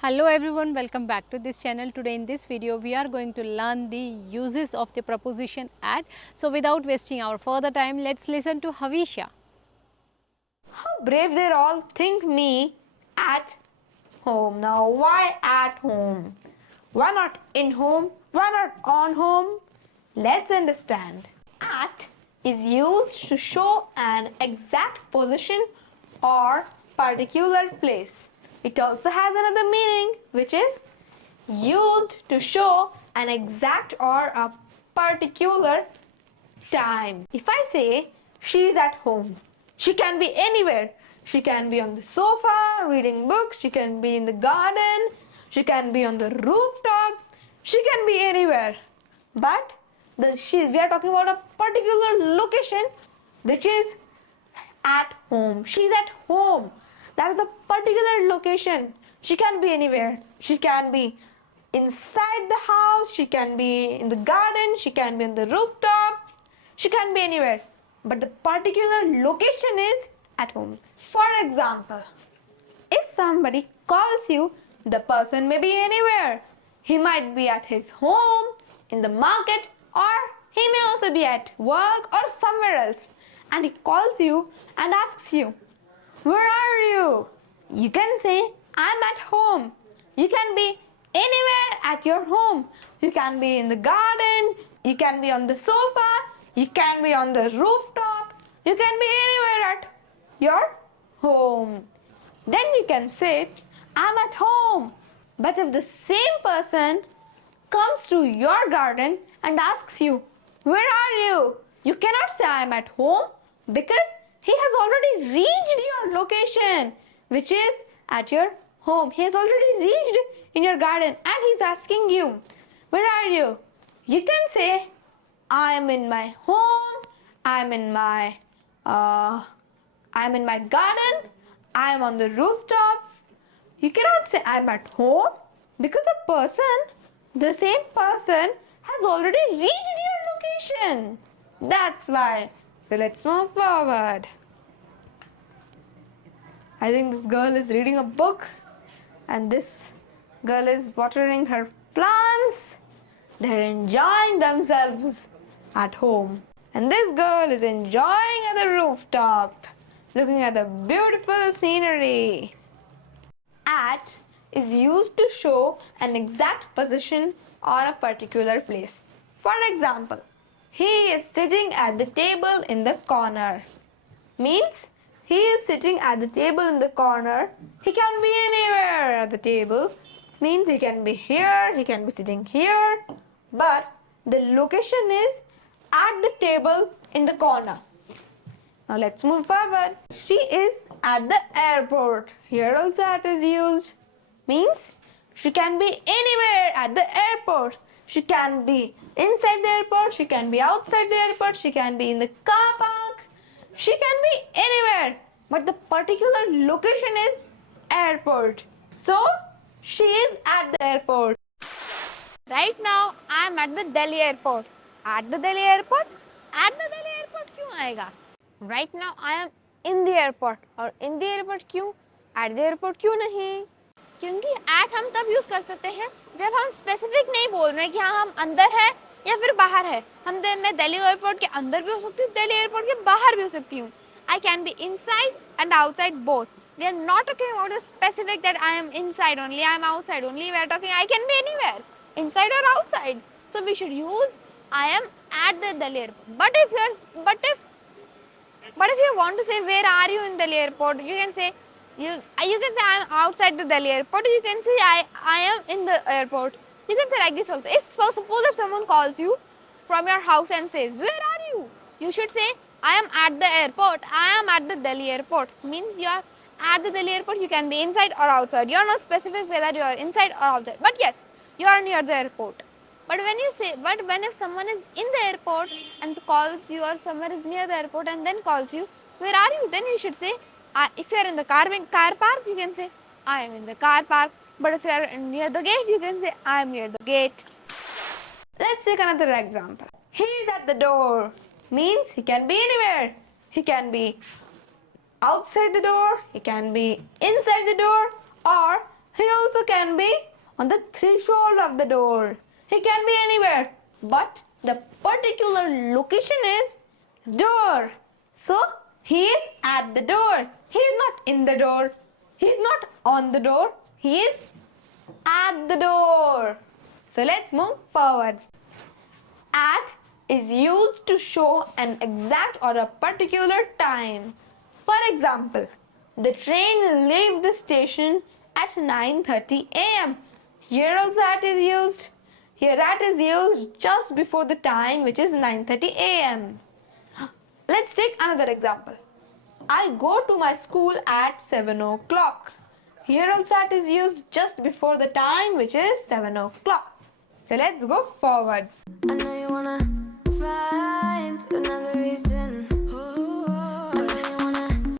Hello everyone, welcome back to this channel. Today in this video we are going to learn the uses of the preposition at. So without wasting our further time, let's listen to Havisha. How brave they all think me at home. Now why at home? Why not in home? Why not on home? Let's understand. At is used to show an exact position or particular place. It also has another meaning which is used to show an exact or a particular time. If I say she is at home, she can be anywhere. She can be on the sofa reading books, she can be in the garden, she can be on the rooftop, she can be anywhere. But we are talking about a particular location which is at home. She's at home. That is the particular location. She can be anywhere. She can be inside the house, she can be in the garden, she can be on the rooftop, she can be anywhere. But the particular location is at home. For example, if somebody calls you, the person may be anywhere. He might be at his home, in the market, or he may also be at work or somewhere else. And he calls you and asks you, where are you? You can say, I'm at home. You can be anywhere at your home. You can be in the garden, you can be on the sofa, you can be on the rooftop, you can be anywhere at your home. Then you can say, I'm at home. But if the same person comes to your garden and asks you, where are you? You cannot say I am at home because he has already reached your location, which is at your home. He has already reached in your garden and he's asking you, where are you? You can say, I am in my home, I am in my garden, I am on the rooftop. You cannot say I am at home because the same person has already reached your location. That's why. So let's move forward. I think this girl is reading a book and this girl is watering her plants. They're enjoying themselves at home. And this girl is enjoying at the rooftop, looking at the beautiful scenery. At is used to show an exact position or a particular place. For example, he is sitting at the table in the corner. Means he is sitting at the table in the corner. He can be anywhere at the table. Means he can be here, he can be sitting here. But the location is at the table in the corner. Now let's move forward. She is at the airport. Here also at is used. Means she can be anywhere at the airport. She can be inside the airport, she can be outside the airport, she can be in the car park, she can be anywhere. But the particular location is airport. So, she is at the airport. Right now, I am at the Delhi airport. At the Delhi airport? At the Delhi airport क्यों आएगा? Right now, I am in the airport. और in the airport क्यों? At the airport क्यों नहीं? क्योंकि at हम तब use कर सकते हैं जब हम स्पेसिफिक नहीं बोल रहे कि हाँ हम अंदर है या फिर बाहर है. मैं दिल्ली एयरपोर्ट के अंदर भी हो सकती हूँ, दिल्ली एयरपोर्ट के बाहर भी हो सकती हूँ. I can be inside and outside both. We are not talking about the specific that I am inside only, I am outside only. We are talking I can be anywhere, inside or outside. So we should use I am at the Delhi airport. But if you want to say where are you in Delhi airport, you can say I am outside the Delhi airport. You can say I am in the airport. You can say like this also. Suppose if someone calls you from your house and says, where are you? You should say, I am at the airport. I am at the Delhi airport. Means you are at the Delhi airport. You can be inside or outside. You are not specific whether you are inside or outside. But yes, you are near the airport. But if someone is in the airport and calls you, or someone is near the airport and then calls you, where are you? Then you should say, if you are in the car park, you can say, I am in the car park. But if you are near the gate, you can say, I am near the gate. Let's take another example. He is at the door. Means he can be anywhere. He can be outside the door, he can be inside the door, or He also can be on the threshold of the door. He can be anywhere, but the particular location is door. So he is at the door. He is not in the door. He is not on the door. He is at the door. So let's move forward. At is used to show an exact or a particular time. For example, the train will leave the station at 9:30 a.m. Here also at is used. Here at is used just before the time, which is 9:30 a.m. Let's take another example. I go to my school at 7 o'clock. Here also at is used just before the time, which is 7 o'clock. So let's go forward. I know you wanna find another reason